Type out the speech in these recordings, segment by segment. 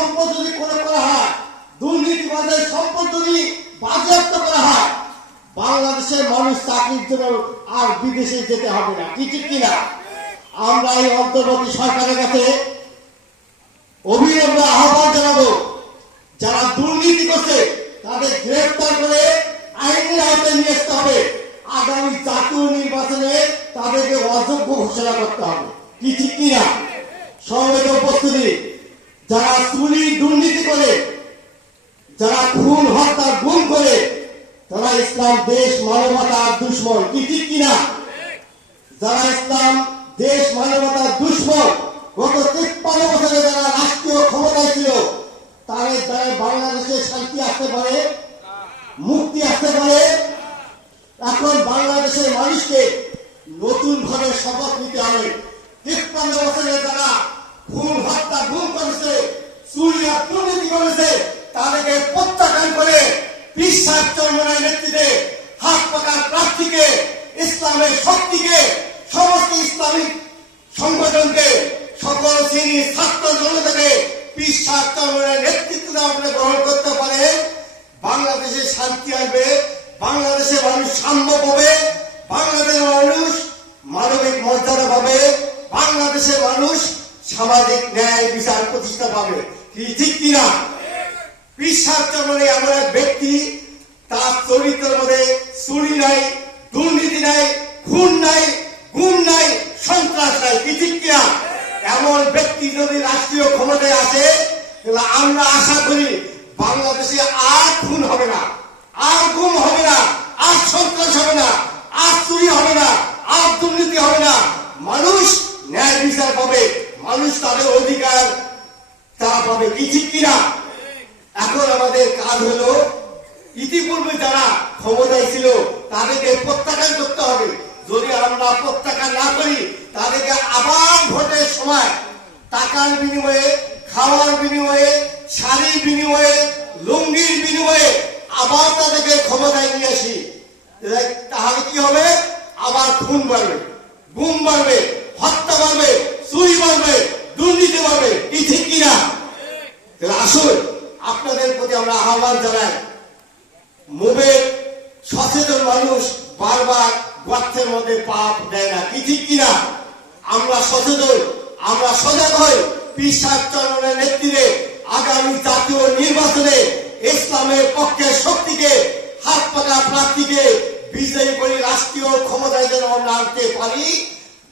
সম্পদ যদি করে করা হয় দুর্নীতিবাদের সম্পদ যদি বাজেয়াপ্ত করা হয়, বাংলাদেশের মানুষ চাকরির জন্য আর বিদেশে যেতে হবে না। কি ঠিক কিনা? আমরা এই অন্তর্বর্তী সরকারের কাছে অভিনব আহ্বান জানাব, যারা দুর্নীতি করছে, তাদের গ্রেফতার করে আইনের আওতায় নিয়ে আসতে হবে। আগামী জাতীয় নির্বাচনে তাদেরকে অযোগ্য ঘোষণা করতে হবে। কি ঠিক কিনা? সমবেত উপস্থিতি যারা চুরি দুর্নীতি করে, যারা খুন, হত্যা, গুম করে, তারা ইসলাম দেশ মানবতার দুশ্মন। কি ঠিক কিনা যারা ইসলাম দেশ মানবতার দুশ্মন, গত তিপ্পান্ন বছরে যারা রাষ্ট্রীয় ক্ষমতায় ছিল, তাদের দ্বারা বাংলাদেশে শান্তি আসতে পারে, মুক্তি আসতে পারে। এখন বাংলাদেশের মানুষকে নতুন ভাবে শপথ নিতে হবে। তিপ্পান্ন বছরে যারা খুন হত্যা গুম করেছে চুরি দুর্নীতি করেছে, তাদেরকে প্রত্যাখ্যান করে বিশ্বাস চন্দ্রের নেতৃত্বে হাত পাকার প্রার্থীকে, ইসলামের শক্তিকে, সমস্ত ইসলামিক সংগঠনকে, সকল শ্রেণির ছাত্র জনতাকে বিশ্বাস চন্দ্রের নেতৃত্ব করে গ্রহণ করতে পারে। বাংলাদেশে শান্তি আসবে, বাংলাদেশের মানুষ সাম্য পাবে, বাংলাদেশের মানুষ মানবিক মর্যাদা পাবে বাংলাদেশের মানুষ সামাজিক ন্যায় বিচার প্রতিষ্ঠা পাবে। কি, ঠিক কিনা? বিশ্বাস চন্দ্রে এমন এক ব্যক্তি, তার চরিত্রের মধ্যে চুরি নাই, দুর্নীতি নাই, খুন নাই, গুম নাই, সন্ত্রাস নাই। কি, ঠিক কিনা? এমন ব্যক্তি যদি রাষ্ট্রীয় ক্ষমতায় আসে, তাহলে আমরা আশা করি বাংলাদেশে আর খুন হবে না, আর গুম হবে না, আর সন্ত্রাস হবে না, আর চুরি হবে না, আর দুর্নীতি হবে না। মানুষ ন্যায় বিচার পাবে। মানুষ তাদের অধিকার পাবে কি ঠিক কিনা? এখন আমাদের কাজ হলো, ইতিপূর্বে যারা ক্ষমতায় ছিল, তাদেরকে প্রত্যাখ্যান করতে হবে। যদি আমরা প্রত্যাখ্যান না করি, তাদেরকে আবার ভোটের সময় টাকার বিনিময়ে, খাওয়ার বিনিময়ে, শাড়ির বিনিময়ে, লুঙ্গির বিনিময়ে আবার তাদেরকে ক্ষমতায় নিয়ে আসি। তাহলে কি হবে? আবার খুন বাড়বে, গুম বাড়বে, হত্যা বাড়বে, চুরি বাড়বে, দুর্নীতি বাড়বে। কি ঠিক কিনা? আসুন, আপনাদের প্রতি আমরা আহ্বান জানাই। মুভে সচেতন মানুষ বারবার গর্তের মধ্যে পাপ দেয় না, কি ঠিক কিনা? আমরা সচেতন, আমরা সজাগ হই। বিশ্বাস চরণের নেতৃত্বে আগামী জাতীয় নির্বাচনে ইসলামের পক্ষের শক্তিকে হাত পাকা প্রার্থীকে বিজয়ী করে রাষ্ট্রীয় ক্ষমতায় যেন আমরা আনতে পারি,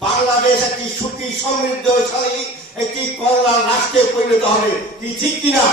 বাংলাদেশ একটি সুখী সমৃদ্ধশালী একটি করলা রাষ্ট্রে পরিণত হবে। কি ঠিক কিনা?